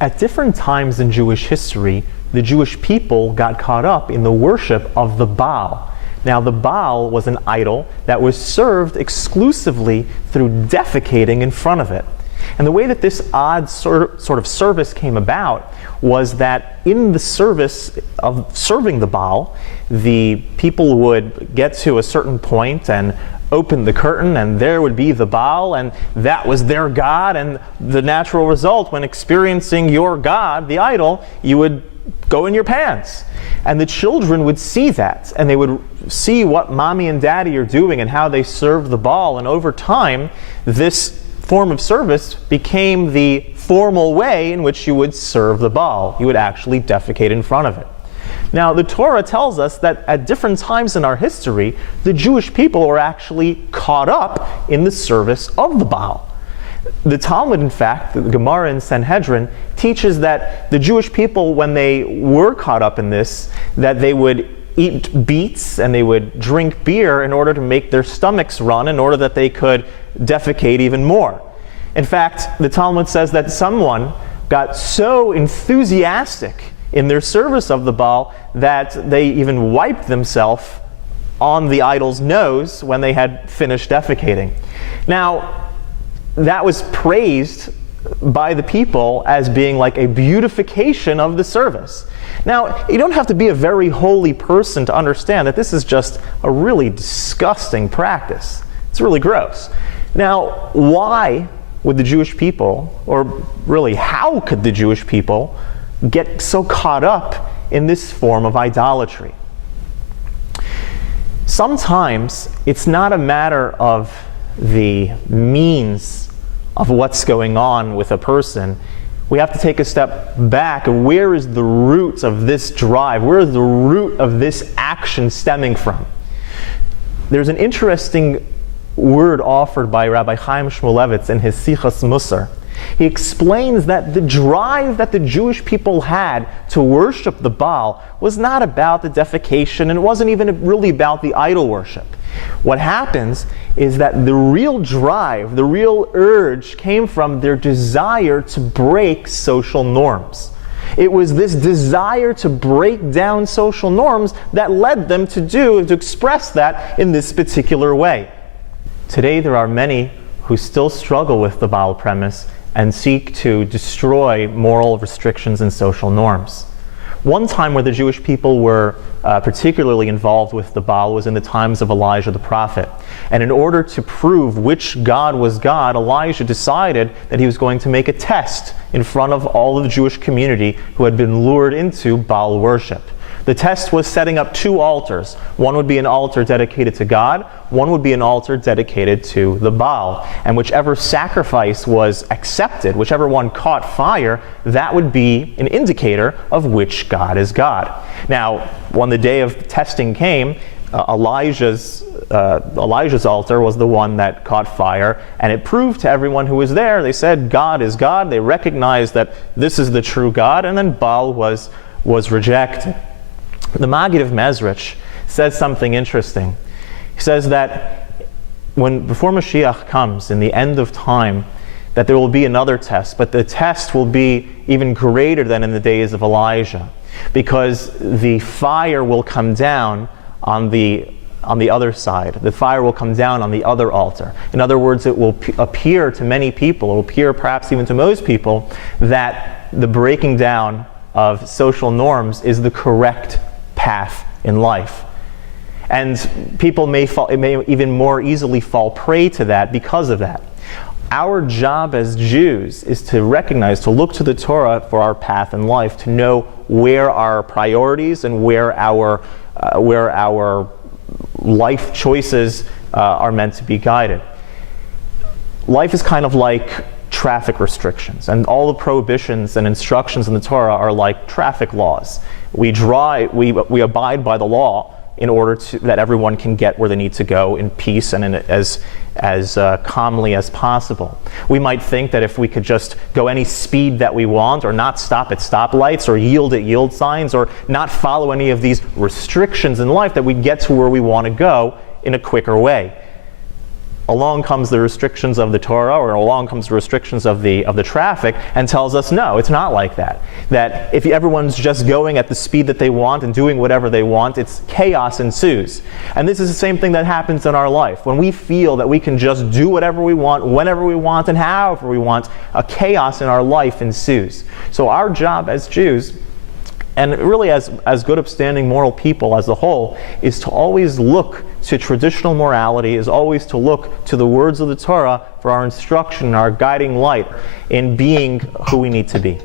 At different times in Jewish history, the Jewish people got caught up in the worship of the Baal. Now, the Baal was an idol that was served exclusively through defecating in front of it. And the way that this odd sort of service came about was that in the service of serving the Baal, the people would get to a certain point and open the curtain, and there would be the Baal, and that was their god. And the natural result, when experiencing your god, the idol, you would go in your pants. And the children would see that, and they would see what mommy and daddy are doing and how they serve the Baal. And over time, this form of service became the formal way in which you would serve the Baal. You would actually defecate in front of it. Now, the Torah tells us that at different times in our history, the Jewish people were actually caught up in the service of the Baal. The Talmud, in fact, the Gemara in Sanhedrin, teaches that the Jewish people, when they were caught up in this, that they would eat beets and they would drink beer in order to make their stomachs run, in order that they could defecate even more. In fact, the Talmud says that someone got so enthusiastic in their service of the Baal that they even wiped themselves on the idol's nose when they had finished defecating. Now, that was praised by the people as being like a beautification of the service. Now, you don't have to be a very holy person to understand that this is just a really disgusting practice. It's really gross. Now, why would the Jewish people, or really how could the Jewish people, get so caught up in this form of idolatry? Sometimes it's not a matter of the means of what's going on with a person. We have to take a step back. Where is the root of this drive? Where is the root of this action stemming from? There's an interesting word offered by Rabbi Chaim Shmulevitz in his Sichas Musar. He explains that the drive that the Jewish people had to worship the Baal was not about the defecation, and it wasn't even really about the idol worship. What happens is that the real drive, the real urge, came from their desire to break social norms. It was this desire to break down social norms that led them to express that in this particular way. Today there are many who still struggle with the Baal premise and seek to destroy moral restrictions and social norms. One time where the Jewish people were particularly involved with the Baal was in the times of Elijah the prophet. And in order to prove which God was God, Elijah decided that he was going to make a test in front of all of the Jewish community who had been lured into Baal worship. The test was setting up two altars. One would be an altar dedicated to God, one would be an altar dedicated to the Baal. And whichever sacrifice was accepted, whichever one caught fire, that would be an indicator of which God is God. Now, when the day of testing came, Elijah's altar was the one that caught fire, and it proved to everyone who was there, they said, God is God. They recognized that this is the true God, and then Baal was rejected. The Maggid of Mezrich says something interesting. He says that before Mashiach comes, in the end of time, that there will be another test, but the test will be even greater than in the days of Elijah, because the fire will come down on the other side. The fire will come down on the other altar. In other words, it will appear to many people, it will appear perhaps even to most people, that the breaking down of social norms is the correct path in life. And people may even more easily fall prey to that because of that. Our job as Jews is to recognize, to look to the Torah for our path in life, to know where our priorities and where our life choices are meant to be guided. Life is kind of like traffic restrictions, and all the prohibitions and instructions in the Torah are like traffic laws. We abide by the law in order that everyone can get where they need to go in peace and as calmly as possible. We might think that if we could just go any speed that we want, or not stop at stoplights, or yield at yield signs, or not follow any of these restrictions in life, that we'd get to where we want to go in a quicker way. along comes the restrictions of the Torah, or along comes the restrictions of the traffic, and tells us, no, it's not like that. That if everyone's just going at the speed that they want and doing whatever they want, it's chaos ensues. And this is the same thing that happens in our life. When we feel that we can just do whatever we want, whenever we want, and however we want, a chaos in our life ensues. So our job as Jews, and really as good upstanding moral people as a whole, is to always look to traditional morality, is always to look to the words of the Torah for our instruction, our guiding light in being who we need to be.